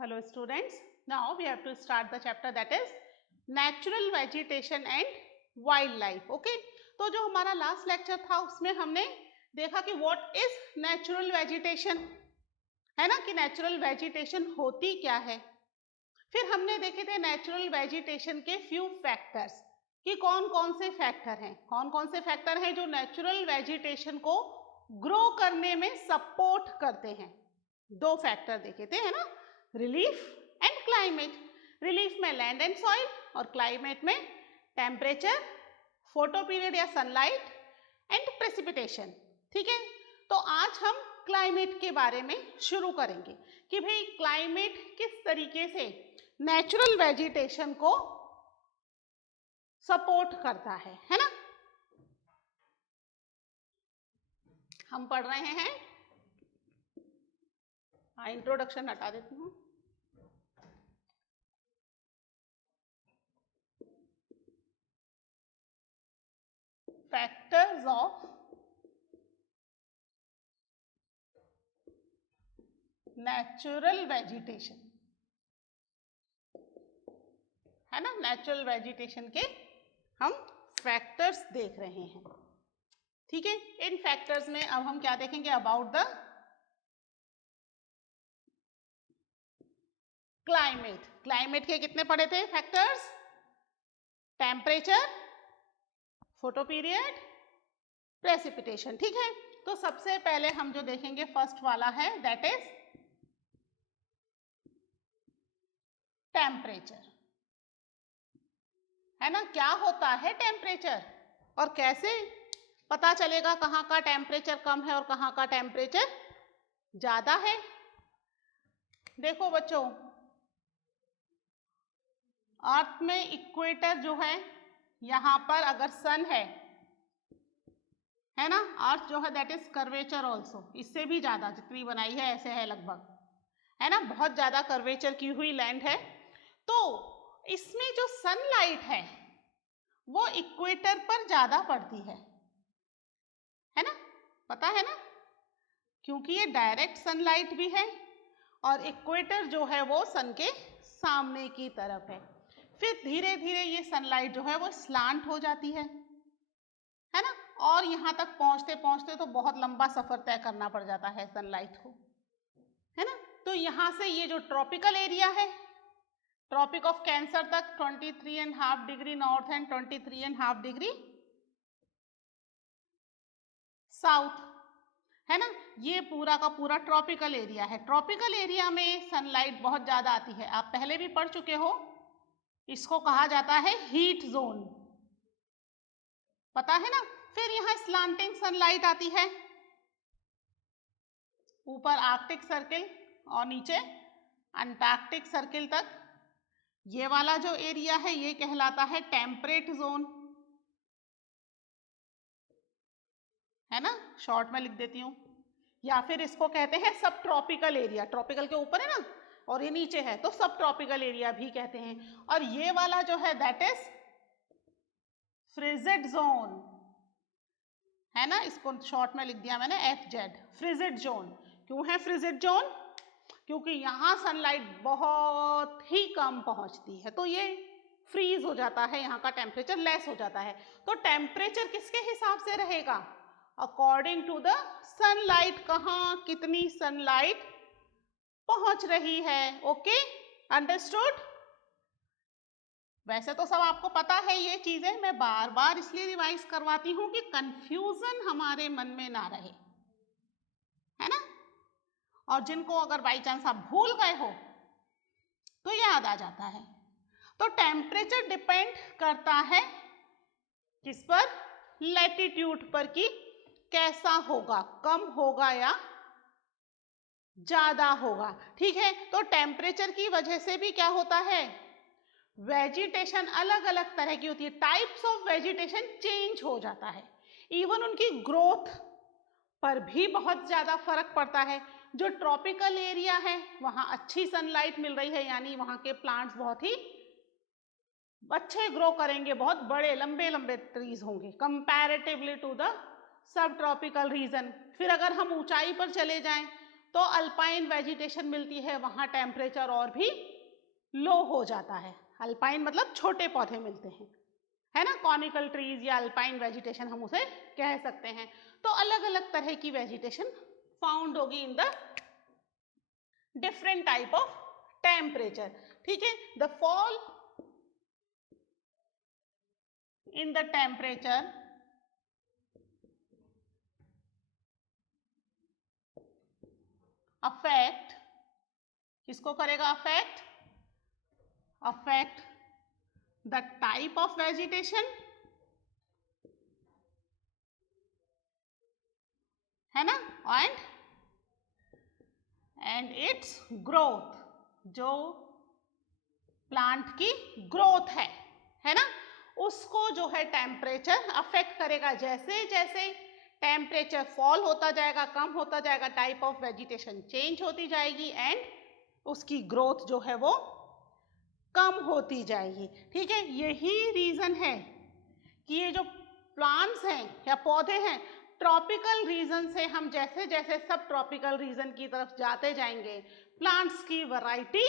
Hello students, now we have to start the chapter that is natural vegetation and wildlife. Okay, तो जो हमारा last lecture था उसमें हमने देखा कि what is natural vegetation, है ना, कि नेचुरल वेजिटेशन होती क्या है। फिर हमने देखे थे नेचुरल वेजिटेशन के फ्यू फैक्टर्स कि कौन कौन से फैक्टर हैं जो नेचुरल वेजिटेशन को ग्रो करने में सपोर्ट करते हैं। दो फैक्टर देखे थे, है ना, रिलीफ एंड क्लाइमेट। रिलीफ में लैंड एंड सॉइल और क्लाइमेट में टेम्परेचर, फोटो पीरियड या सनलाइट एंड प्रेसिपिटेशन। ठीक है, तो आज हम क्लाइमेट के बारे में शुरू करेंगे कि भाई क्लाइमेट किस तरीके से नेचुरल वेजिटेशन को सपोर्ट करता है ना। हम पढ़ रहे हैं, इंट्रोडक्शन हटा देती हूँ। फैक्टर्स ऑफ नेचुरल वेजिटेशन, है ना, नेचुरल वेजिटेशन के हम फैक्टर्स देख रहे हैं। ठीक है, इन फैक्टर्स में अब हम क्या देखेंगे, अबाउट द क्लाइमेट। क्लाइमेट के कितने पढ़े थे factors? Temperature, photo period, precipitation. ठीक है, तो सबसे पहले हम जो देखेंगे फर्स्ट वाला है दैट इज टेम्परेचर, है ना। क्या होता है टेम्परेचर और कैसे पता चलेगा कहाँ का टेम्परेचर कम है और कहाँ का टेम्परेचर ज्यादा है? देखो बच्चों, अर्थ में इक्वेटर जो है, यहां पर अगर सन है ना, अर्थ जो है दैट इज कर्वेचर ऑल्सो, इससे भी ज्यादा जितनी बनाई है ऐसे है लगभग, है ना, बहुत ज्यादा कर्वेचर की हुई लैंड है। तो इसमें जो सनलाइट है वो इक्वेटर पर ज्यादा पड़ती है ना, पता है ना, क्योंकि ये डायरेक्ट सनलाइट भी है और इक्वेटर जो है वो सन के सामने की तरफ है। फिर धीरे धीरे ये सनलाइट जो है वो स्लांट हो जाती है ना, और यहाँ तक पहुँचते पहुँचते तो बहुत लंबा सफर तय करना पड़ जाता है सनलाइट को, है ना। तो यहाँ से ये जो ट्रॉपिकल एरिया है, ट्रॉपिक ऑफ कैंसर तक 23.5 degree north and 23.5 degree south, है ना, ये पूरा का पूरा ट्रॉपिकल एरिया है। ट्रॉपिकल एरिया में सनलाइट बहुत ज्यादा आती है, आप पहले भी पढ़ चुके हो, इसको कहा जाता है हीट जोन, पता है ना। फिर यहाँ स्लांटिंग सनलाइट आती है, ऊपर आर्कटिक सर्किल और नीचे अंटार्कटिक सर्किल तक। ये वाला जो एरिया है ये कहलाता है टेम्परेट जोन, है ना, शॉर्ट में लिख देती हूँ, या फिर इसको कहते हैं सब ट्रॉपिकल एरिया। ट्रॉपिकल के ऊपर है ना और ये नीचे है तो सब ट्रॉपिकल एरिया भी कहते हैं। और ये वाला जो है दैट इज फ्रिजिड जोन, है ना, इसको शॉर्ट में लिख दिया मैंने FZ, फ्रिजिड जोन। क्यों है फ्रिजिड जोन? क्योंकि यहाँ सनलाइट बहुत ही कम पहुंचती है तो ये फ्रीज हो जाता है, यहाँ का टेम्परेचर लेस हो जाता है। तो टेम्परेचर किसके हिसाब से रहेगा? अकॉर्डिंग टू द सनलाइट, कहाँ कितनी सनलाइट पहुंच रही है। Okay, understood? वैसे तो सब आपको पता है ये चीजें, मैं बार बार इसलिए रिवाइज करवाती हूँ कि कंफ्यूजन हमारे मन में ना रहे, है ना, और जिनको अगर बाई चांस आप भूल गए हो तो याद आ जाता है। तो टेम्परेचर डिपेंड करता है किस पर? लैटिट्यूड पर, कि कैसा होगा, कम होगा या ज्यादा होगा। ठीक है, तो टेम्परेचर की वजह से भी क्या होता है, वेजिटेशन अलग अलग तरह की होती है, टाइप्स ऑफ वेजिटेशन चेंज हो जाता है, इवन उनकी ग्रोथ पर भी बहुत ज्यादा फर्क पड़ता है। जो ट्रॉपिकल एरिया है वहां अच्छी सनलाइट मिल रही है, यानी वहां के प्लांट्स बहुत ही अच्छे ग्रो करेंगे, बहुत बड़े लंबे लंबे ट्रीज होंगे comparatively to the subtropical region. फिर अगर हम ऊंचाई पर चले जाएं तो अल्पाइन वेजिटेशन मिलती है, वहां टेम्परेचर और भी लो हो जाता है। अल्पाइन मतलब छोटे पौधे मिलते हैं, है ना, कॉनिकल ट्रीज या अल्पाइन वेजिटेशन हम उसे कह सकते हैं। तो अलग अलग तरह की वेजिटेशन फाउंड होगी in the different type of temperature, ठीक है। The fall in the temperature affect, किसको करेगा affect, affect the type of vegetation, है ना, एंड इट्स ग्रोथ, जो प्लांट की ग्रोथ है ना, उसको जो है टेम्परेचर अफेक्ट करेगा। जैसे जैसे टेम्परेचर फॉल होता जाएगा, कम होता जाएगा, टाइप ऑफ वेजिटेशन चेंज होती जाएगी एंड उसकी ग्रोथ जो है वो कम होती जाएगी, ठीक है। यही रीजन है कि ये जो प्लांट्स हैं या पौधे हैं, ट्रॉपिकल रीजन से हम जैसे जैसे सब ट्रॉपिकल रीजन की तरफ जाते जाएंगे, प्लांट्स की वैरायटी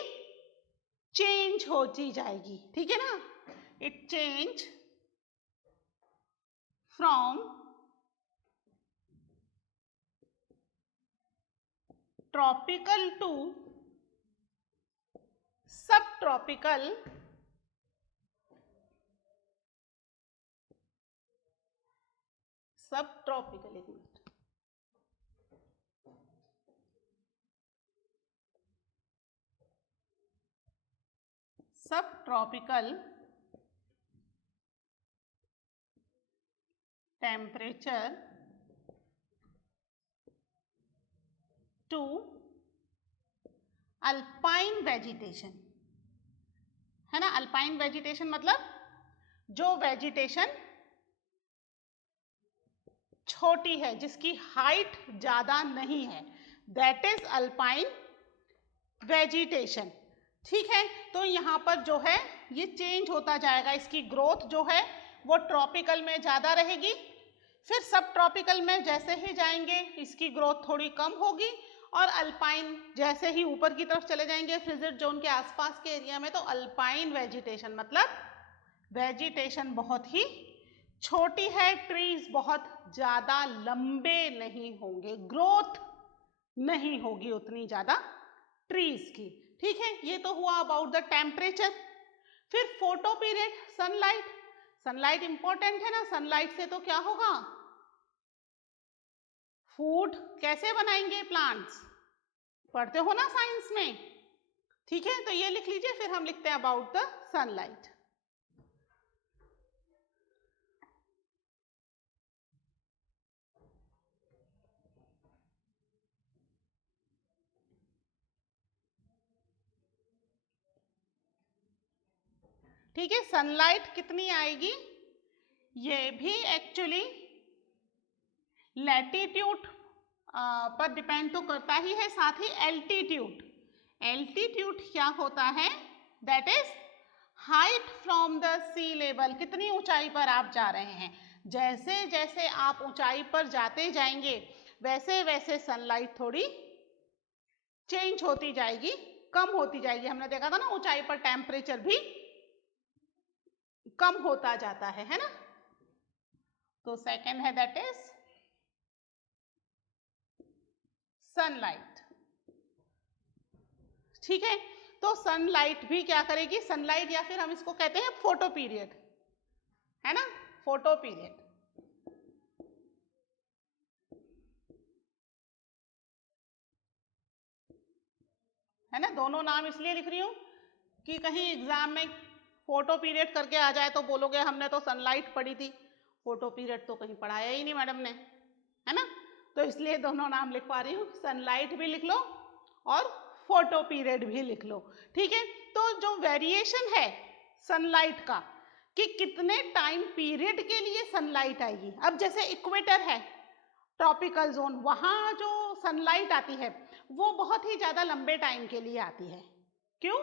चेंज होती जाएगी, ठीक है ना। It change from tropical to subtropical, subtropical, एक मिनट, subtropical temperature to alpine vegetation, है ना। अल्पाइन वेजिटेशन मतलब जो वेजिटेशन छोटी है, जिसकी हाइट ज्यादा नहीं है, दैट इज अल्पाइन वेजिटेशन, ठीक है। तो यहाँ पर जो है ये चेंज होता जाएगा, इसकी ग्रोथ जो है वो ट्रॉपिकल में ज्यादा रहेगी, फिर सब ट्रॉपिकल में जैसे ही जाएंगे इसकी ग्रोथ थोड़ी कम होगी, और अल्पाइन जैसे ही ऊपर की तरफ चले जाएंगे फ्रिजिड जोन के आसपास के एरिया में, तो अल्पाइन वेजिटेशन मतलब वेजिटेशन बहुत ही छोटी है, ट्रीज बहुत ज्यादा लंबे नहीं होंगे, ग्रोथ नहीं होगी उतनी ज्यादा ट्रीज की, ठीक है। ये तो हुआ अबाउट द टेम्परेचर। फिर photo period, sunlight, sunlight important है ना, सनलाइट से तो क्या होगा, फूड कैसे बनाएंगे प्लांट्स, पढ़ते हो ना साइंस में, ठीक है। तो ये लिख लीजिए, फिर हम लिखते हैं अबाउट द सनलाइट। ठीक है, सनलाइट कितनी आएगी, ये भी एक्चुअली लैटिट्यूड पर डिपेंड तो करता ही है, साथ ही एल्टीट्यूड, एल्टीट्यूड क्या होता है, that is height from the sea level, कितनी ऊंचाई पर आप जा रहे हैं। जैसे जैसे आप ऊंचाई पर जाते जाएंगे वैसे वैसे सनलाइट थोड़ी चेंज होती जाएगी, कम होती जाएगी। हमने देखा था ना ऊंचाई पर टेम्परेचर भी कम होता जाता है ना। तो सेकंड है दैट इज सनलाइट, ठीक है। तो सनलाइट भी क्या करेगी, सनलाइट या फिर हम इसको कहते हैं फोटो पीरियड, है ना, फोटो पीरियड, है ना। दोनों नाम इसलिए लिख रही हूं कि कहीं एग्जाम में फोटो पीरियड करके आ जाए तो बोलोगे हमने तो सनलाइट पढ़ी थी, फोटो पीरियड तो कहीं पढ़ाया ही नहीं मैडम ने, है ना। तो इसलिए दोनों नाम लिखवा रही हूँ, सनलाइट भी लिख लो और फोटो पीरियड भी लिख लो, ठीक है। तो जो वेरिएशन है सनलाइट का कि कितने टाइम पीरियड के लिए सनलाइट आएगी, अब जैसे इक्वेटर है, ट्रॉपिकल जोन, वहां जो सनलाइट आती है वो बहुत ही ज्यादा लंबे टाइम के लिए आती है, क्यों,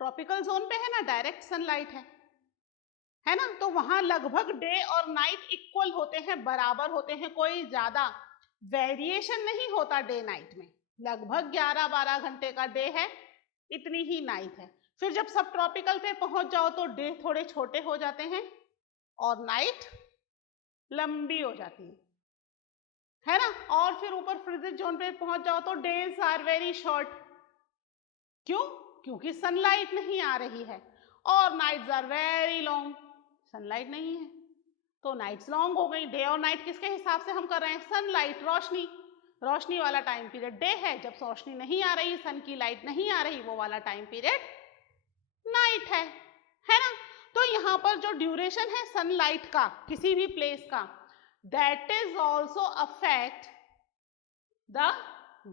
ट्रॉपिकल जोन पे है ना, डायरेक्ट सनलाइट है ना। तो वहां लगभग डे और नाइट इक्वल होते हैं, बराबर होते हैं, कोई ज्यादा वेरिएशन नहीं होता डे नाइट में, लगभग 11-12 घंटे का डे है, इतनी ही नाइट है। फिर जब सब ट्रॉपिकल पे पहुंच जाओ तो डे थोड़े छोटे हो जाते हैं और नाइट लंबी हो जाती है ना। और फिर ऊपर फ्रिजिड जोन पे पहुंच जाओ तो डेज आर वेरी शॉर्ट। क्यों? क्योंकि सनलाइट नहीं आ रही है। और nights are very long, sunlight नहीं है तो नाइट्स लॉन्ग हो गई। डे और नाइट किसके हिसाब से हम कर रहे हैं? सनलाइट, रोशनी, रोशनी वाला टाइम पीरियड डे है। जब रोशनी नहीं आ रही, सन की लाइट नहीं आ रही, वो वाला टाइम पीरियड नाइट है ना। तो यहाँ पर जो ड्यूरेशन है सनलाइट का किसी भी प्लेस का, that is also affect the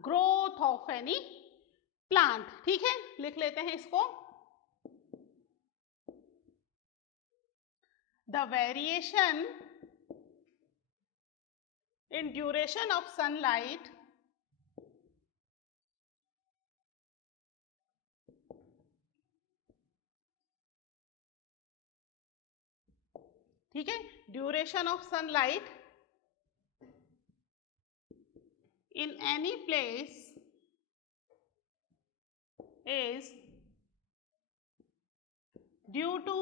growth of any plant. ठीक है, लिख लेते हैं इसको। The variation in duration of sunlight ठीक है, duration of sunlight in any place is due to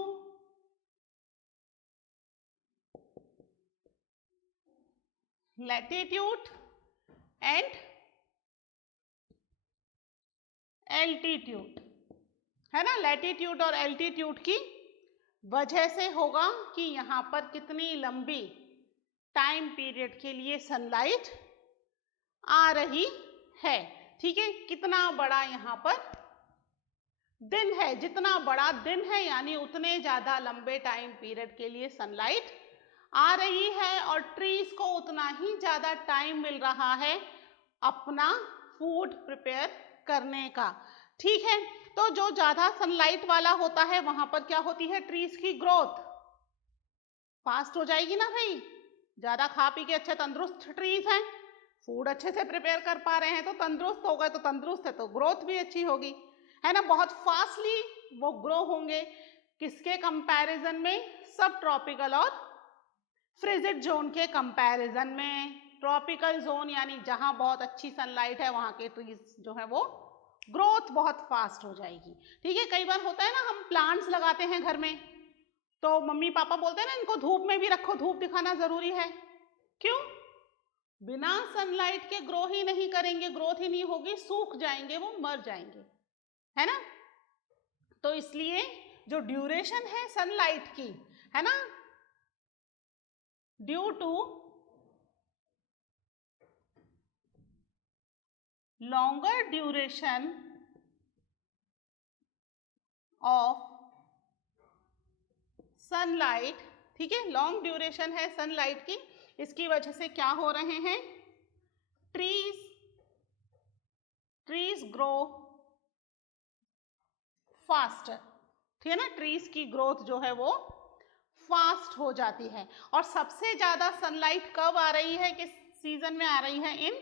latitude and altitude, है ना। लैटिट्यूड और एल्टीट्यूड की वजह से होगा कि यहाँ पर कितनी लंबी टाइम पीरियड के लिए सनलाइट आ रही है। ठीक है, कितना बड़ा यहाँ पर दिन है, जितना बड़ा दिन है यानी उतने ज्यादा लंबे टाइम पीरियड के लिए सनलाइट आ रही है और ट्रीज को उतना ही ज्यादा टाइम मिल रहा है अपना फूड प्रिपेयर करने का। ठीक है, तो जो ज्यादा सनलाइट वाला होता है वहां पर क्या होती है? ट्रीज की ग्रोथ फास्ट हो जाएगी ना भाई। ज्यादा खा पी के अच्छे तंदुरुस्त ट्रीज हैं, फूड अच्छे से प्रिपेयर कर पा रहे हैं तो तंदुरुस्त हो गए, तो तंदुरुस्त है तो ग्रोथ भी अच्छी होगी, है ना। बहुत फास्टली वो ग्रो होंगे। किसके कंपैरिजन में? सब ट्रॉपिकल और फ्रिजिड जोन के कंपैरिजन में। ट्रॉपिकल जोन यानी जहां बहुत अच्छी सनलाइट है वहां के ट्रीज जो है वो ग्रोथ बहुत फास्ट हो जाएगी। ठीक है, कई बार होता है ना हम प्लांट्स लगाते हैं घर में तो मम्मी पापा बोलते हैं ना इनको धूप में भी रखो, धूप दिखाना जरूरी है। क्यों? बिना सनलाइट के ग्रो ही नहीं करेंगे, ग्रोथ ही नहीं होगी, सूख जाएंगे, वो मर जाएंगे, है ना। तो इसलिए जो ड्यूरेशन है सनलाइट की, है ना, due to longer duration of sunlight, ठीक है, लॉन्ग ड्यूरेशन है सनलाइट की, इसकी वजह से क्या हो रहे हैं? ट्रीज ग्रो फास्टर, ठीक है ना। ट्रीज की ग्रोथ जो है वो फास्ट हो जाती है। और सबसे ज्यादा सनलाइट कब आ रही है, किस सीजन में आ रही है? इन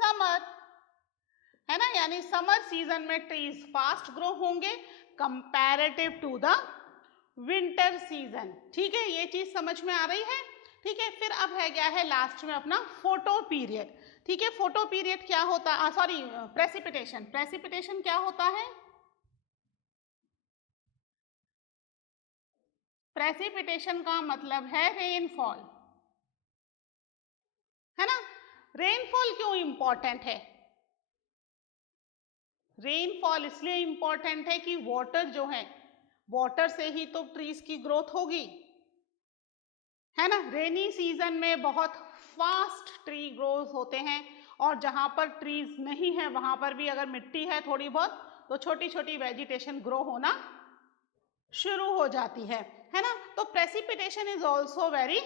समर, है ना। यानी समर सीजन में ट्रीज फास्ट ग्रो होंगे comparative to the winter season. ठीक है, ये चीज समझ में आ रही है। ठीक है, फिर अब है क्या है लास्ट में अपना फोटो पीरियड। ठीक है, फोटो पीरियड क्या होता, सॉरी प्रेसिपिटेशन। प्रेसिपिटेशन क्या होता है? प्रेसिपिटेशन का मतलब है रेनफॉल, है ना। रेनफॉल क्यों इंपॉर्टेंट है? रेनफॉल इसलिए इंपॉर्टेंट है कि वाटर जो है, वाटर से ही तो ट्रीज की ग्रोथ होगी, है ना। रेनी सीजन में बहुत फास्ट ट्री ग्रोथ होते हैं और जहां पर ट्रीज नहीं है वहां पर भी अगर मिट्टी है थोड़ी बहुत तो छोटी छोटी वेजिटेशन ग्रो होना शुरू हो जाती है ना। तो precipitation is also very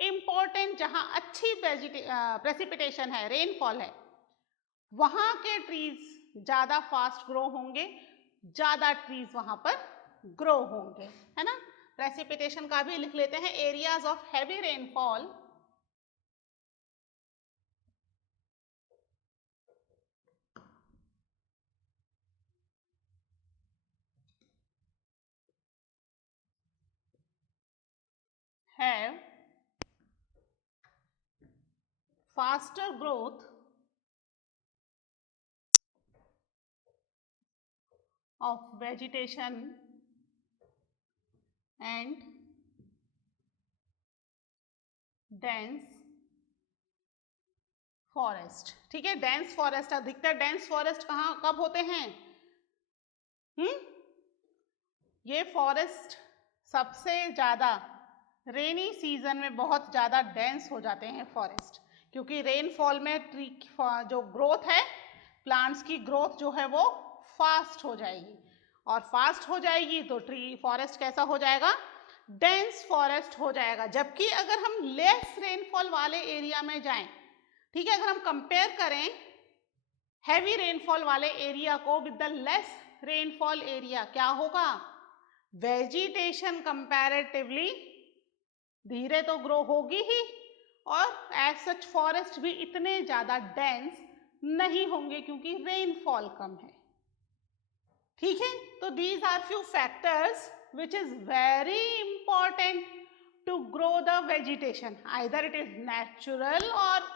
important. जहां अच्छी प्रेसिपिटेशन है, रेनफॉल है, वहां के ट्रीज ज्यादा फास्ट ग्रो होंगे, ज्यादा ट्रीज वहां पर ग्रो होंगे, है ना। प्रेसिपिटेशन का भी लिख लेते हैं, areas of heavy rainfall have faster growth of vegetation and dense forest. ठीक है, डेंस फॉरेस्ट, अधिकतर डेंस फॉरेस्ट कहाँ कब होते हैं? ये फॉरेस्ट सबसे ज्यादा रेनी सीजन में बहुत ज्यादा डेंस हो जाते हैं फॉरेस्ट, क्योंकि रेनफॉल में ट्री जो ग्रोथ है, प्लांट्स की ग्रोथ जो है वो फास्ट हो जाएगी, और फास्ट हो जाएगी तो ट्री फॉरेस्ट कैसा हो जाएगा? डेंस फॉरेस्ट हो जाएगा। जबकि अगर हम लेस रेनफॉल वाले एरिया में जाएं, ठीक है, अगर हम कंपेयर करें हैवी रेनफॉल वाले एरिया को with the less rainfall area, क्या होगा? वेजिटेशन कंपैरेटिवली धीरे तो ग्रो होगी ही, और एज सच फॉरेस्ट भी इतने ज्यादा डेंस नहीं होंगे क्योंकि रेनफॉल कम है। ठीक है, तो these are few factors which is very important to grow the vegetation, either it is natural or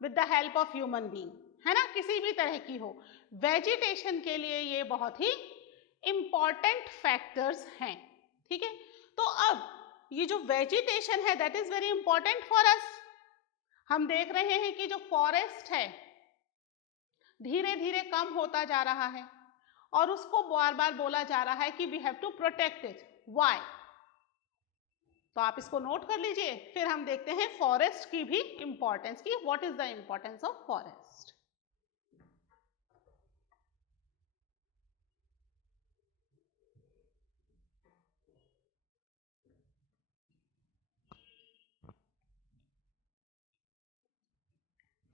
with the help of human being, है ना, किसी भी तरह की हो, वेजिटेशन के लिए ये बहुत ही इंपॉर्टेंट फैक्टर्स हैं। ठीक है, तो अब ये जो वेजिटेशन है that is very important for us. हम देख रहे हैं कि जो फॉरेस्ट है धीरे धीरे कम होता जा रहा है, और उसको बार बार बोला जा रहा है कि we have to protect it. Why? तो आप इसको नोट कर लीजिए, फिर हम देखते हैं फॉरेस्ट की भी इंपॉर्टेंस की, what is the importance of forest.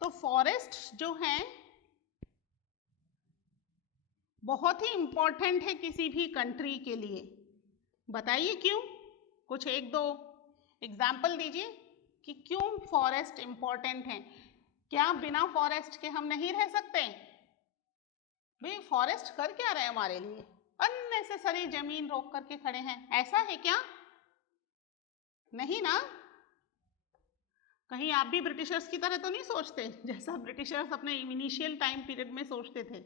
तो फॉरेस्ट जो है बहुत ही इंपॉर्टेंट है किसी भी कंट्री के लिए। बताइए क्यों? कुछ एक दो एग्जाम्पल दीजिए कि क्यों फॉरेस्ट इंपॉर्टेंट है। क्या बिना फॉरेस्ट के हम नहीं रह सकते? भाई फॉरेस्ट कर क्या रहे हैं हमारे लिए? अननेसेसरी जमीन रोक करके खड़े हैं, ऐसा है क्या? नहीं ना? कहीं आप भी ब्रिटिशर्स की तरह तो नहीं सोचते जैसा ब्रिटिशर्स अपने इनिशियल टाइम पीरियड में सोचते थे?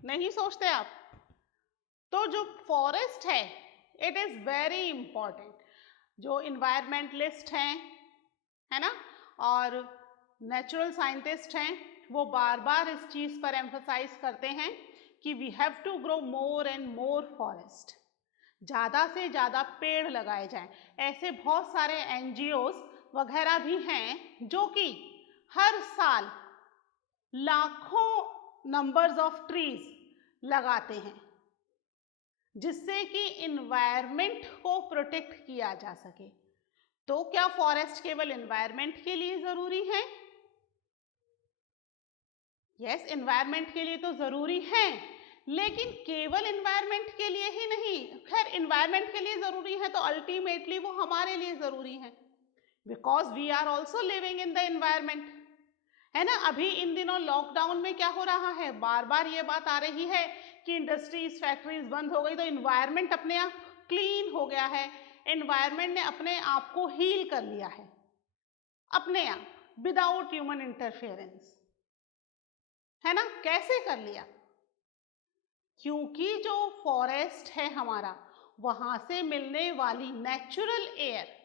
नहीं सोचते आप? तो जो फॉरेस्ट है इट इज वेरी इंपॉर्टेंट। जो इन्वायरमेंटलिस्ट हैं, है ना, और नेचुरल साइंटिस्ट हैं, वो बार बार इस चीज पर एम्फसाइज करते हैं कि we have to grow more and more forest, ज्यादा से ज्यादा पेड़ लगाए जाएं। ऐसे बहुत सारे एनजीओज वगैरह भी हैं जो कि हर साल लाखों नंबर्स ऑफ ट्रीज लगाते हैं, जिससे कि इन्वायरमेंट को प्रोटेक्ट किया जा सके। तो क्या फॉरेस्ट केवल इन्वायरमेंट के लिए जरूरी है? यस, इन्वायरमेंट के लिए तो जरूरी है, लेकिन केवल इन्वायरमेंट के लिए ही नहीं। खैर इन्वायरमेंट के लिए जरूरी है तो अल्टीमेटली वो हमारे लिए जरूरी है, because we are also living in the environment, है ना। अभी इन दिनों लॉकडाउन में क्या हो रहा है, बार बार ये बात आ रही है कि इंडस्ट्रीज फैक्ट्रीज बंद हो गई तो इन्वायरमेंट अपने आप क्लीन हो गया है, एनवायरमेंट ने अपने आप को हील कर लिया है अपने आप, विदाउट ह्यूमन इंटरफेरेंस, है ना। कैसे कर लिया? क्योंकि जो फॉरेस्ट है हमारा, वहां से मिलने वाली नेचुरल एयर,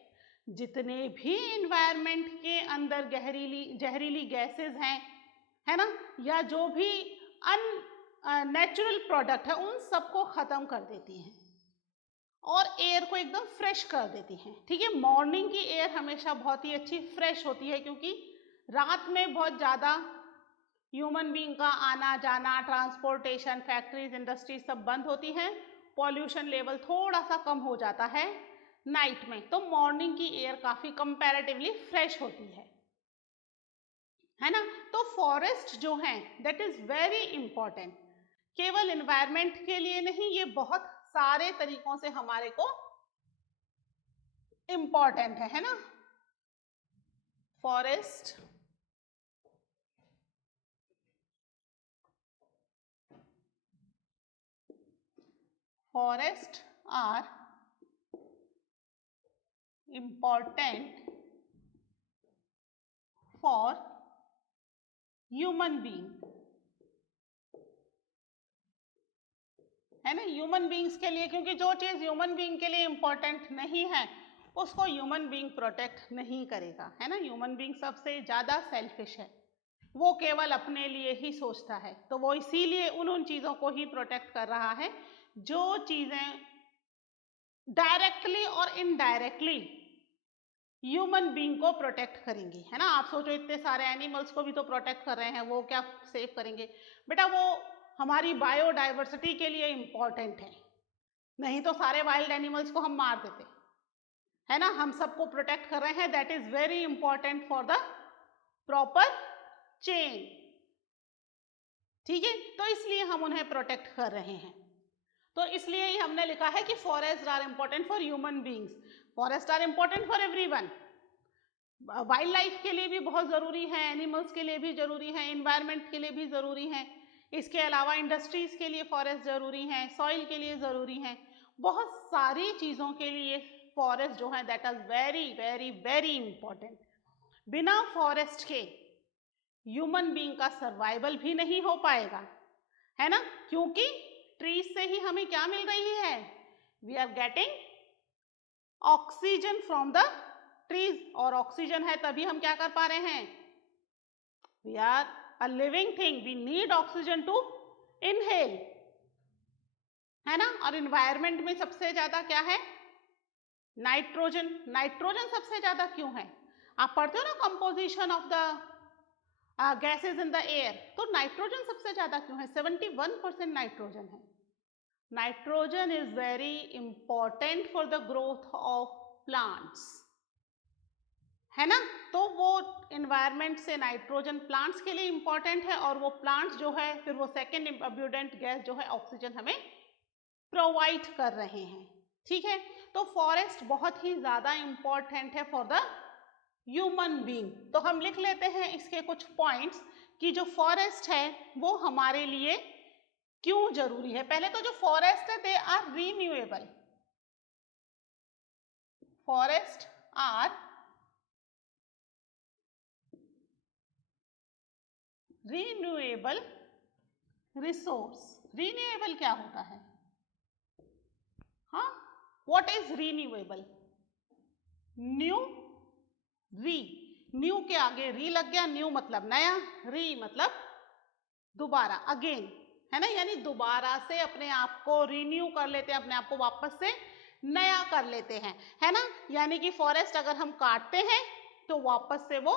जितने भी इन्वायरमेंट के अंदर जहरीली गैसेस हैं, है ना, या जो भी नेचुरल प्रोडक्ट है, उन सबको खत्म कर देती हैं और एयर को एकदम फ्रेश कर देती हैं। ठीक है, मॉर्निंग की एयर हमेशा बहुत ही अच्छी फ्रेश होती है, क्योंकि रात में बहुत ज़्यादा ह्यूमन बीइंग का आना जाना, ट्रांसपोर्टेशन, फैक्ट्रीज, इंडस्ट्रीज सब बंद होती हैं, पॉल्यूशन लेवल थोड़ा सा कम हो जाता है नाइट में, तो मॉर्निंग की एयर काफ़ी कंपैरेटिवली फ्रेश होती है ना। तो फॉरेस्ट जो है दैट इज वेरी इंपॉर्टेंट, केवल इन्वायरमेंट के लिए नहीं, ये बहुत सारे तरीकों से हमारे को इंपॉर्टेंट है ना। Forest are important for human being, है ना, ह्यूमन बीइंग्स के लिए, क्योंकि जो चीज ह्यूमन बीइंग के लिए इम्पोर्टेंट नहीं है उसको ह्यूमन बीइंग प्रोटेक्ट नहीं करेगा, है ना। ह्यूमन बीइंग सबसे ज्यादा सेल्फिश है, वो केवल अपने लिए ही सोचता है, तो वो इसीलिए उन चीजों को ही प्रोटेक्ट कर रहा है जो चीजें डायरेक्टली और इनडायरेक्टली ह्यूमन बीइंग को प्रोटेक्ट करेंगी, है ना। आप सोचो इतने सारे एनिमल्स को भी तो प्रोटेक्ट कर रहे हैं, वो क्या सेव करेंगे बेटा, वो हमारी बायोडाइवर्सिटी के लिए इम्पोर्टेंट है, नहीं तो सारे वाइल्ड एनिमल्स को हम मार देते, है ना। हम सबको प्रोटेक्ट कर रहे हैं, that is very important for the proper chain, ठीक है। तो इसलिए हम उन्हें प्रोटेक्ट कर रहे हैं, तो इसलिए ही हमने लिखा है कि forest are important for human beings, forest are important for everyone, wildlife के लिए भी बहुत जरूरी है, एनिमल्स के लिए भी जरूरी है, एनवायरनमेंट के लिए भी जरूरी है, इसके अलावा इंडस्ट्रीज के लिए फॉरेस्ट जरूरी है, सॉइल के लिए जरूरी है, बहुत सारी चीजों के लिए फॉरेस्ट जो है that is very very very important. बिना फॉरेस्ट के ह्यूमन बीइंग का सर्वाइवल भी नहीं हो पाएगा, है ना, क्योंकि ट्रीज से ही हमें क्या मिल रही है, we are getting oxygen from the trees, और ऑक्सीजन है तभी हम क्या कर पा रहे हैं, we are a living thing, we need oxygen to inhale, है ना। और इन्वायरमेंट में सबसे ज्यादा क्या है, नाइट्रोजन, नाइट्रोजन सबसे ज्यादा क्यों है, आप पढ़ते हो ना composition of the gases in the air, तो नाइट्रोजन सबसे ज्यादा क्यों है, 71% नाइट्रोजन है। Nitrogen is very important for the growth of plants, है ना, तो वो इन्वायरमेंट से नाइट्रोजन प्लांट्स के लिए इंपॉर्टेंट है, और वो प्लांट्स जो है फिर वो सेकेंड अब्यूडेंट गैस जो है ऑक्सीजन हमें प्रोवाइड कर रहे हैं, ठीक है। तो फॉरेस्ट बहुत ही ज्यादा इंपॉर्टेंट है फॉर द ह्यूमन बीइंग। तो हम लिख लेते हैं इसके कुछ पॉइंट्स कि जो फॉरेस्ट है वो हमारे लिए क्यों जरूरी है। पहले तो जो फॉरेस्ट है they are renewable, forest are renewable resource. Renewable क्या होता है, हाँ, what is renewable, new, re, new के आगे री लग गया, न्यू मतलब नया, री मतलब दोबारा, अगेन, है ना, यानी दोबारा से अपने आप को रिन्यू कर लेते हैं, अपने आप को वापस से नया कर लेते हैं, है ना। यानी कि फॉरेस्ट अगर हम काटते हैं तो वापस से वो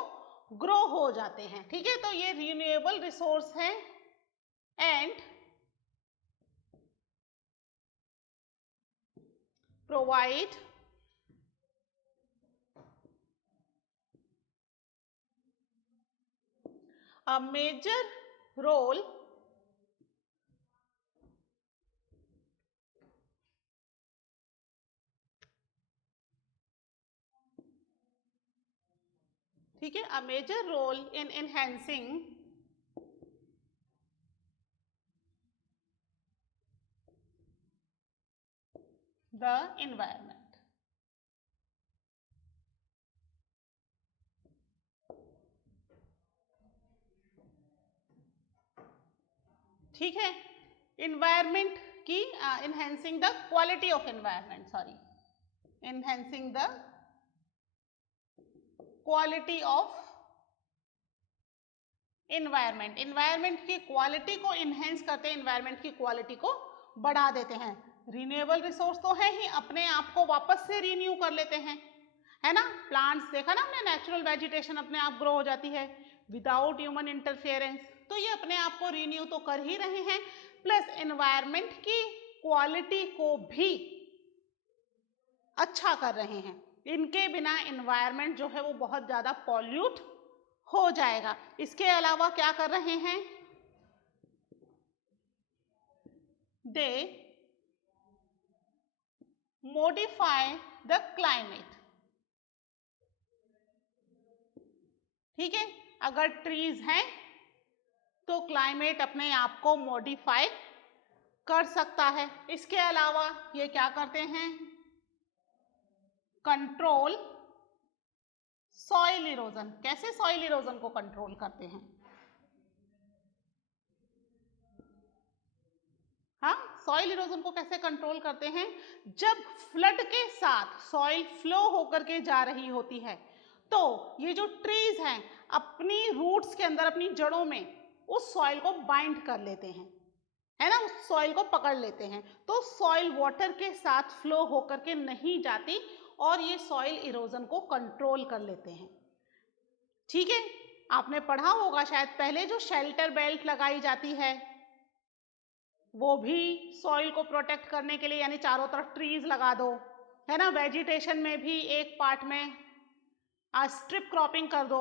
ग्रो हो जाते हैं, ठीक है। तो ये रिन्यूएबल रिसोर्स है and provide a major role ठीक है, a major role in enhancing the environment। ठीक है, इन्वायरमेंट की enhancing the quality of environment, sorry, enhancing the quality of environment, environment की क्वालिटी को इनहेंस करते हैं, एनवायरमेंट की क्वालिटी को बढ़ा देते हैं। रिन्यूएबल रिसोर्स तो है ही, अपने आप को वापस से रिन्यू कर लेते हैं, है ना। प्लांट्स देखा ना हमने, नेचुरल वेजिटेशन अपने आप ग्रो हो जाती है विदाउट ह्यूमन इंटरफेरेंस, तो ये अपने आप को रिन्यू तो कर ही रहे हैं, प्लस एनवायरमेंट की क्वालिटी को भी अच्छा कर रहे हैं। इनके बिना एनवायरमेंट जो है वो बहुत ज्यादा पॉल्यूट हो जाएगा। इसके अलावा क्या कर रहे हैं, दे मॉडिफाई द क्लाइमेट, ठीक है। अगर ट्रीज हैं तो क्लाइमेट अपने आप को मॉडिफाई कर सकता है। इसके अलावा ये क्या करते हैं, कंट्रोल सॉइल इरोजन। कैसे सॉइल इरोजन को कंट्रोल करते हैं? हाँ, सॉइल इरोजन को कैसे कंट्रोल करते हैं? जब फ्लड के साथ सॉइल फ्लो होकर के जा रही होती है तो ये जो ट्रीज हैं अपनी रूट्स के अंदर, अपनी जड़ों में उस सॉइल को बाइंड कर लेते हैं, है ना, उस सॉइल को पकड़ लेते हैं, तो सॉइल वाटर के साथ फ्लो होकर के नहीं जाती और ये सॉइल इरोजन को कंट्रोल कर लेते हैं। ठीक है, आपने पढ़ा होगा शायद पहले जो शेल्टर बेल्ट लगाई जाती है वो भी सॉइल को प्रोटेक्ट करने के लिए, यानी चारों तरफ ट्रीज लगा दो, है ना। वेजिटेशन में भी एक पार्ट में स्ट्रिप क्रॉपिंग कर दो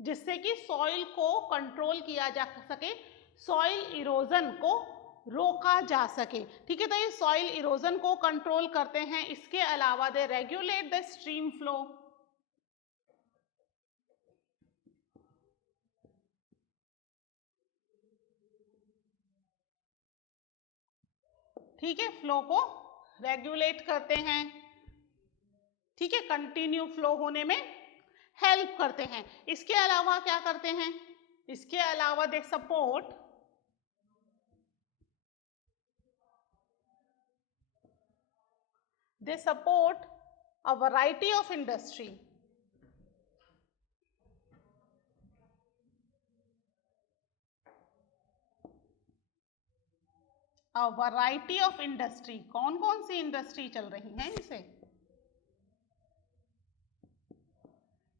जिससे कि सॉइल को कंट्रोल किया जा सके, सॉइल इरोजन को रोका जा सके। ठीक है, तो ये सॉइल इरोजन को कंट्रोल करते हैं। इसके अलावा दे रेगुलेट द स्ट्रीम फ्लो। ठीक है, फ्लो को रेगुलेट करते हैं। ठीक है, कंटिन्यू फ्लो होने में हेल्प करते हैं। इसके अलावा क्या करते हैं? इसके अलावा they support a variety of industry. A variety of industry, कौन कौन सी इंडस्ट्री चल रही हैं इनसे?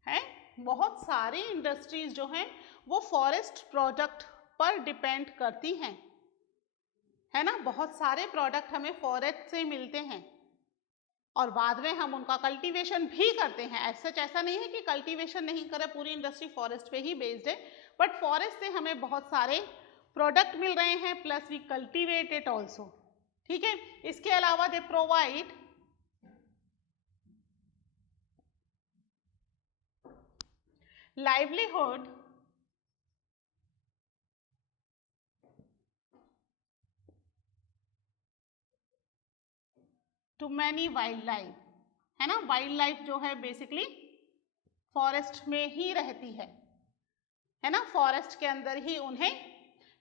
है, बहुत सारी इंडस्ट्रीज जो हैं वो फॉरेस्ट प्रोडक्ट पर डिपेंड करती हैं, है ना। बहुत सारे प्रोडक्ट हमें फॉरेस्ट से मिलते हैं और बाद में हम उनका कल्टीवेशन भी करते हैं। ऐसा नहीं है कि कल्टीवेशन नहीं करे, पूरी इंडस्ट्री फॉरेस्ट पे ही बेस्ड है, बट फॉरेस्ट से हमें बहुत सारे प्रोडक्ट मिल रहे हैं, plus we cultivate it also. ठीक है, इसके अलावा they provide livelihood to many wildlife, है ना। वाइल्ड लाइफ जो है बेसिकली फॉरेस्ट में ही रहती है ना, फॉरेस्ट के अंदर ही उन्हें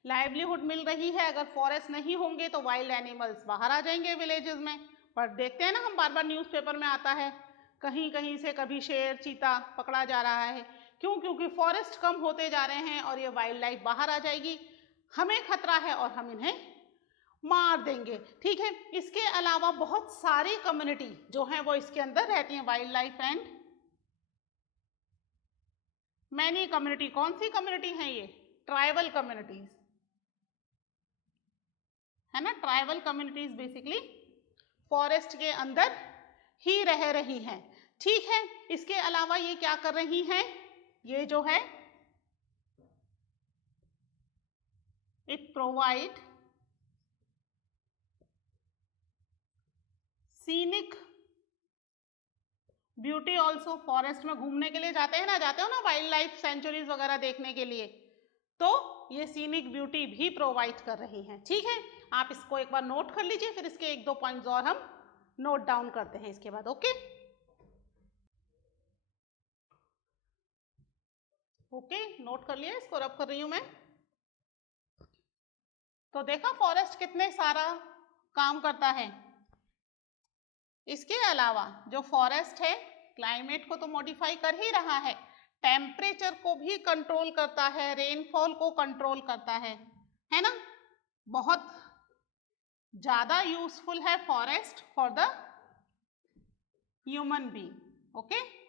लाइवलीहुड मिल रही है। अगर फॉरेस्ट नहीं होंगे तो वाइल्ड एनिमल्स बाहर आ जाएंगे विलेजेस में। पर देखते हैं ना हम, बार बार न्यूज़पेपर में आता है कहीं कहीं से कभी शेर चीता पकड़ा जा रहा है। क्यों? क्योंकि फॉरेस्ट कम होते जा रहे हैं और ये वाइल्ड लाइफ बाहर आ जाएगी, हमें खतरा है और हम इन्हें मार देंगे। ठीक है, इसके अलावा बहुत सारी कम्युनिटी जो हैं वो इसके अंदर रहती हैं, wild life and many community. कौन सी कम्युनिटी हैं ये? ट्राइबल कम्युनिटीज, है ना। ट्राइबल कम्युनिटीज बेसिकली फॉरेस्ट के अंदर ही रह रही हैं। ठीक है, इसके अलावा ये क्या कर रही हैं? ये जो है it provide scenic beauty also. Forest में घूमने के लिए जाते हैं ना, जाते हो ना वाइल्ड लाइफ सेंचुरीज वगैरह देखने के लिए, तो ये सीनिक ब्यूटी भी प्रोवाइड कर रही हैं। ठीक है, आप इसको एक बार नोट कर लीजिए, फिर इसके एक दो पॉइंट्स और हम नोट डाउन करते हैं इसके बाद। ओके ओके, नोट कर लिया, इसको रब कर रही हूं मैं। तो देखा फॉरेस्ट कितने सारा काम करता है। इसके अलावा जो फॉरेस्ट है क्लाइमेट को तो मॉडिफाई कर ही रहा है, टेम्परेचर को भी कंट्रोल करता है, रेनफॉल को कंट्रोल करता है ना। बहुत ज्यादा यूजफुल है forest for the human being. Okay,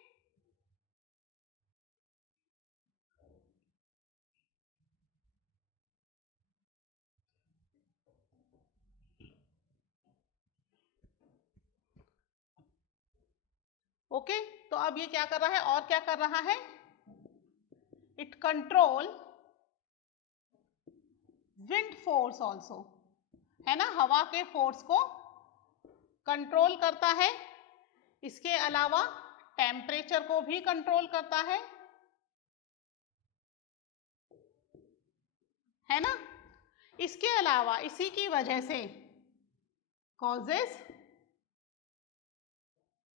okay, तो अब ये क्या कर रहा है और क्या कर रहा है? It control wind force also, है ना, हवा के फोर्स को कंट्रोल करता है। इसके अलावा टेम्परेचर को भी कंट्रोल करता है ना। इसके अलावा इसी की वजह से कॉजेस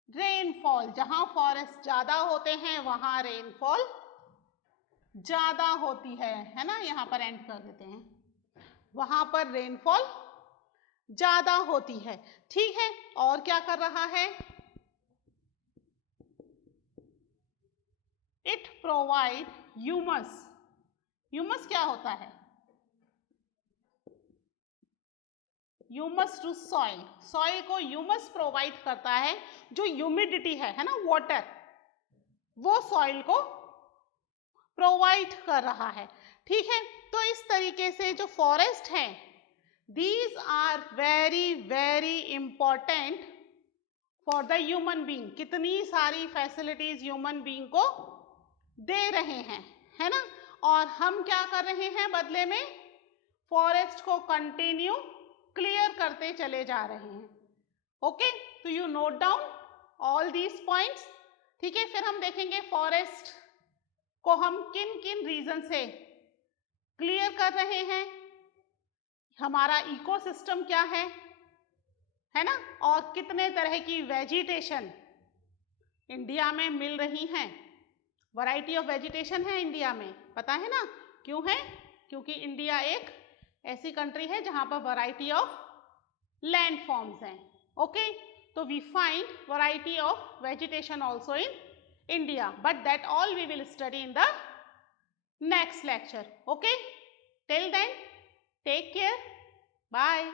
रेनफॉल, जहां फॉरेस्ट ज्यादा होते हैं वहां रेनफॉल ज्यादा होती है ना, यहाँ पर एंड कर देते हैं, वहां पर रेनफॉल ज्यादा होती है। ठीक है, और क्या कर रहा है, इट प्रोवाइड ह्यूमस। ह्यूमस क्या होता है, ह्यूमस टू सॉइल, सॉइल को ह्यूमस प्रोवाइड करता है, जो ह्यूमिडिटी है ना, वाटर, वो सॉइल को प्रोवाइड कर रहा है। ठीक है, तो इस तरीके से जो फॉरेस्ट है, these are very very important for the human being, कितनी सारी फैसिलिटीज ह्यूमन बीइंग को दे रहे हैं, है ना, और हम क्या कर रहे हैं बदले में, फॉरेस्ट को कंटिन्यू क्लियर करते चले जा रहे हैं। ओके, तो you note down all these points. ठीक है, फिर हम देखेंगे फॉरेस्ट को हम किन किन रीजन से क्लियर कर रहे हैं, हमारा इकोसिस्टम क्या है ना, और कितने तरह की वेजिटेशन इंडिया में मिल रही हैं। वैरायटी ऑफ वेजिटेशन है इंडिया में, पता है ना, क्यों है, क्योंकि इंडिया एक ऐसी कंट्री है जहां पर वैरायटी ऑफ लैंड फॉर्म्स हैं। ओके, तो we find variety of vegetation also in India, but that all we will study in the next lecture. Okay, till then, take care, bye.